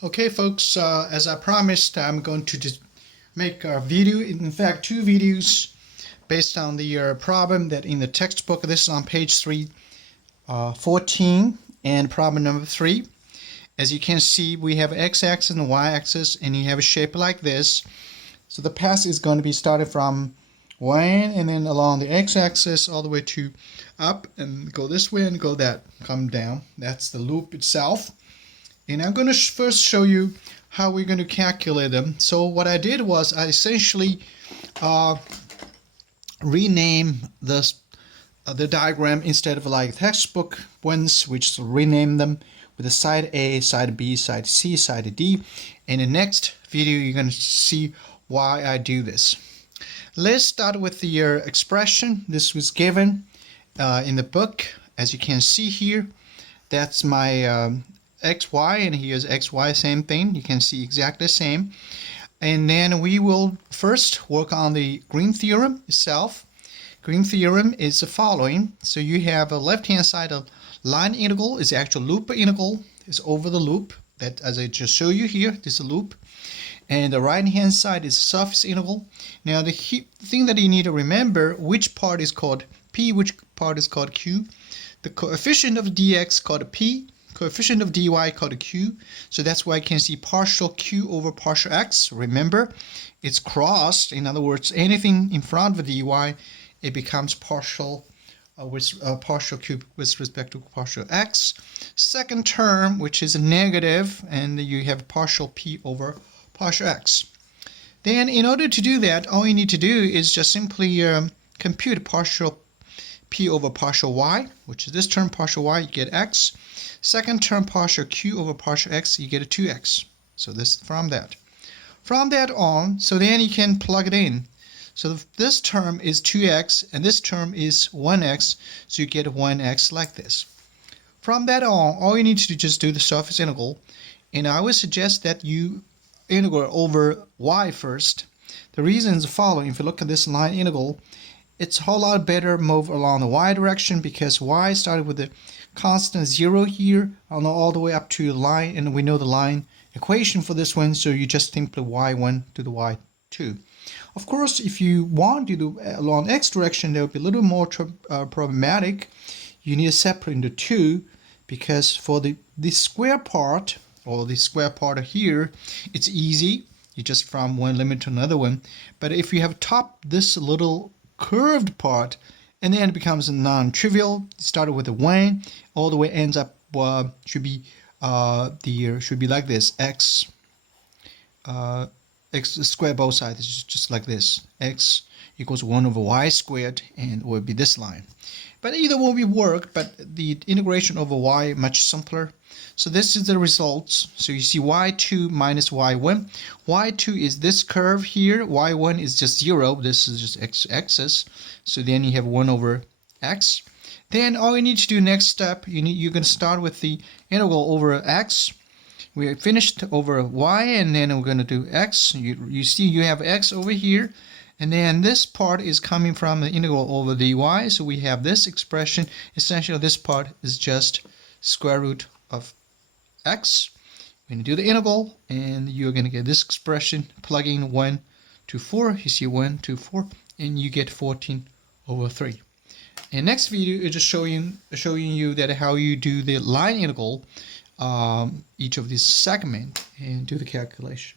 Okay, folks, as I promised, I'm going to just make a video, in fact, two videos based on the problem that in the textbook. This is on page 314 and problem number 3. As you can see, we have x-axis and y-axis, and you have a shape like this. So the path is going to be started from 1 and then along the x-axis all the way to up and go this way and go that, come down. That's the loop itself. And I'm going to first show you how we're going to calculate them. So what I did was I essentially rename the diagram instead of like textbook ones, which rename them with the side A, side B, side C, side D. In the next video, you're going to see why I do this. Let's start with the expression. This was given in the book. As you can see here, that's my xy, and here's xy, same thing. You can see exactly the same. And then we will first work on the Green theorem itself. Green theorem is the following. So you have a left-hand side of line integral is the actual loop integral. It's over the loop. That, as I just show you here, this is a loop. And the right-hand side is surface integral. Now the thing that you need to remember, which part is called p, which part is called q. The coefficient of dx called p. Coefficient of dy called q. So that's why I can see partial q over partial x. Remember, it's crossed. In other words, anything in front of dy, it becomes partial partial q with respect to partial x. Second term, which is negative, and you have partial p over partial x. Then in order to do that, all you need to do is just simply compute partial p over partial y, which is this term partial y, you get x. Second term partial q over partial x, you get a 2x. So this from that. From that on, so then you can plug it in. So this term is 2x and this term is 1x, so you get 1x like this. From that on, all you need to do is just do the surface integral, and I would suggest that you integrate over y first. The reason is the following. If you look at this line integral, it's a whole lot better move along the y direction because y started with the constant 0 here all the way up to the line, and we know the line equation for this one, so you just simply y1 to the y2. Of course, if you want to do along x direction, that would be a little more problematic. You need to separate into two, because for the square part, or the square part here, it's easy. You just from one limit to another one. But if you have top this little curved part, and then it becomes non-trivial. Started with a 1, all the way ends up should be like this: x squared both sides is just like this. X equals 1 over y squared, and it will be this line. But either one will work, but the integration over y much simpler. So this is the results. So you see y2 minus y1. y2 is this curve here. y1 is just 0. This is just x-axis. So then you have 1 over x. Then all you need to do next step, you're going to start with the integral over x. We finished over y, and then we're going to do x. You see you have x over here. And then this part is coming from the integral over dy. So we have this expression. Essentially, this part is just square root of x. We're going to do the integral, and you're going to get this expression. Plugging 1 to 4. You see 1 to 4, and you get 14 over 3. And next video is just showing you that how you do the line integral, each of these segments, and do the calculation.